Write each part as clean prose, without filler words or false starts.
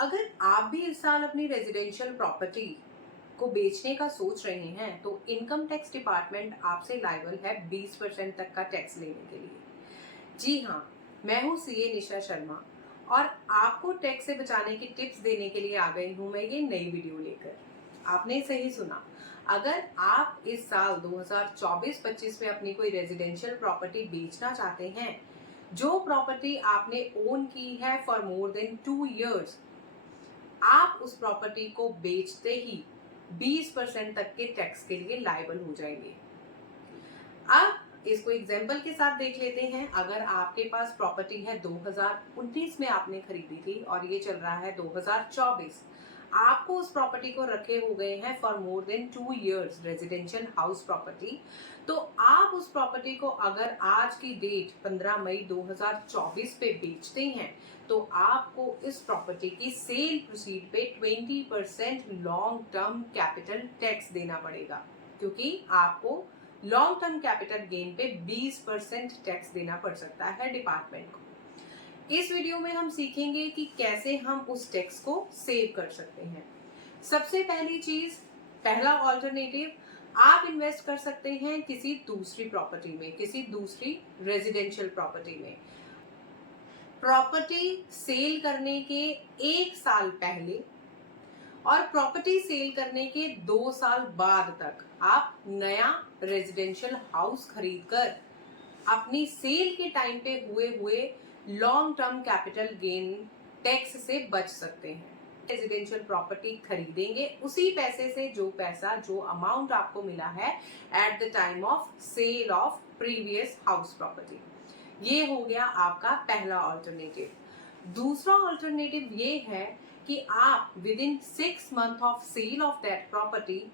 अगर आप भी इस साल अपनी रेजिडेंशियल प्रॉपर्टी को बेचने का सोच रहे हैं तो इनकम टैक्स डिपार्टमेंट आपसे लायबल है 20% तक का टैक्स लेने के लिए। जी हाँ, मैं हूँ सीए निशा शर्मा और आपको टैक्स से बचाने की टिप्स देने के लिए आ गई हूँ मैं ये नई वीडियो लेकर। आपने सही सुना, अगर आप इस साल 2024-25 में अपनी कोई रेजिडेंशियल प्रॉपर्टी बेचना चाहते हैं, जो प्रॉपर्टी आपने ओन की है फॉर मोर देन 2 इयर्स, आप उस प्रॉपर्टी को बेचते ही 20% तक के टैक्स के लिए लायबल हो जाएंगे। अब इसको एग्जाम्पल के साथ देख लेते हैं। अगर आपके पास प्रॉपर्टी है 2019 में आपने खरीदी थी और ये चल रहा है 2024, आपको उस प्रॉपर्टी को रखे हो गए हैं for more than 2 years, residential house property. तो आप उस प्रॉपर्टी को अगर आज की डेट 15 मई 2024 पे बेचते हैं तो आपको इस प्रॉपर्टी की सेल प्रोसीड पे 20% लॉन्ग टर्म कैपिटल टैक्स देना पड़ेगा, क्योंकि आपको लॉन्ग टर्म कैपिटल गेन पे 20% टैक्स देना पड़ सकता है डिपार्टमेंट को। इस वीडियो में हम सीखेंगे कि कैसे हम उस टैक्स को सेव कर सकते हैं। सबसे पहली चीज, पहला ऑल्टरनेटिव, आप इन्वेस्ट कर सकते हैं किसी दूसरी प्रॉपर्टी में, किसी दूसरी रेजिडेंशियल प्रॉपर्टी में। प्रॉपर्टी सेल करने के 1 साल पहले और प्रॉपर्टी सेल करने के 2 साल बाद तक आप नया रेजिडेंशियल हाउस खरीदकर अपनी सेल के टाइम पे हुए long term capital gain tax से बच सकते हैं। रेजिडेंशियल प्रॉपर्टी खरीदेंगे उसी पैसे से जो अमाउंट आपको मिला है at the time of sale of previous house property. ये हो गया आपका पहला ऑल्टरनेटिव। दूसरा ऑल्टरनेटिव ये है कि आप within 6 month of sale of that property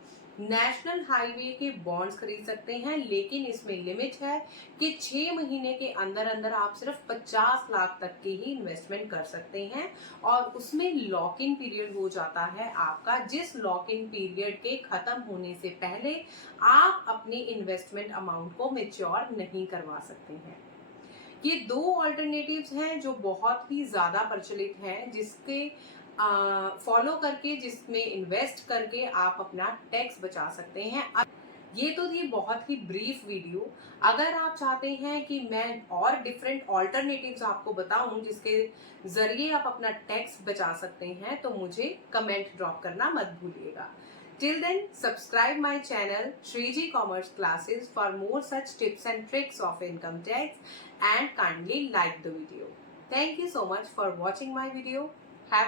national highway के बॉन्ड्स खरीद सकते हैं, लेकिन इसमें लिमिट है कि 6 महीने के अंदर अंदर आप सिर्फ 50 लाख तक की ही इन्वेस्टमेंट कर सकते हैं और उसमें लॉक इन पीरियड हो जाता है आपका, जिस लॉक इन पीरियड के खत्म होने से पहले आप अपनी इन्वेस्टमेंट अमाउंट को मैच्योर नहीं करवा सकते हैं। ये 2 ऑल्टरनेटिव्स हैं जो बहुत ही ज्यादा प्रचलित हैं, जिसके फॉलो करके, जिसमें इन्वेस्ट करके आप अपना टैक्स बचा सकते हैं। ये तो थी बहुत ही ब्रीफ वीडियो। अगर आप चाहते हैं कि मैं और डिफरेंट ऑल्टरनेटिव्स आपको बताऊं जिसके जरिए आप अपना टैक्स बचा सकते हैं, तो मुझे कमेंट ड्रॉप करना मत भूलिएगा। Till then, subscribe my channel Shriji Commerce Classes for more such tips and tricks of income tax and kindly like the video. Thank you so much for watching my video.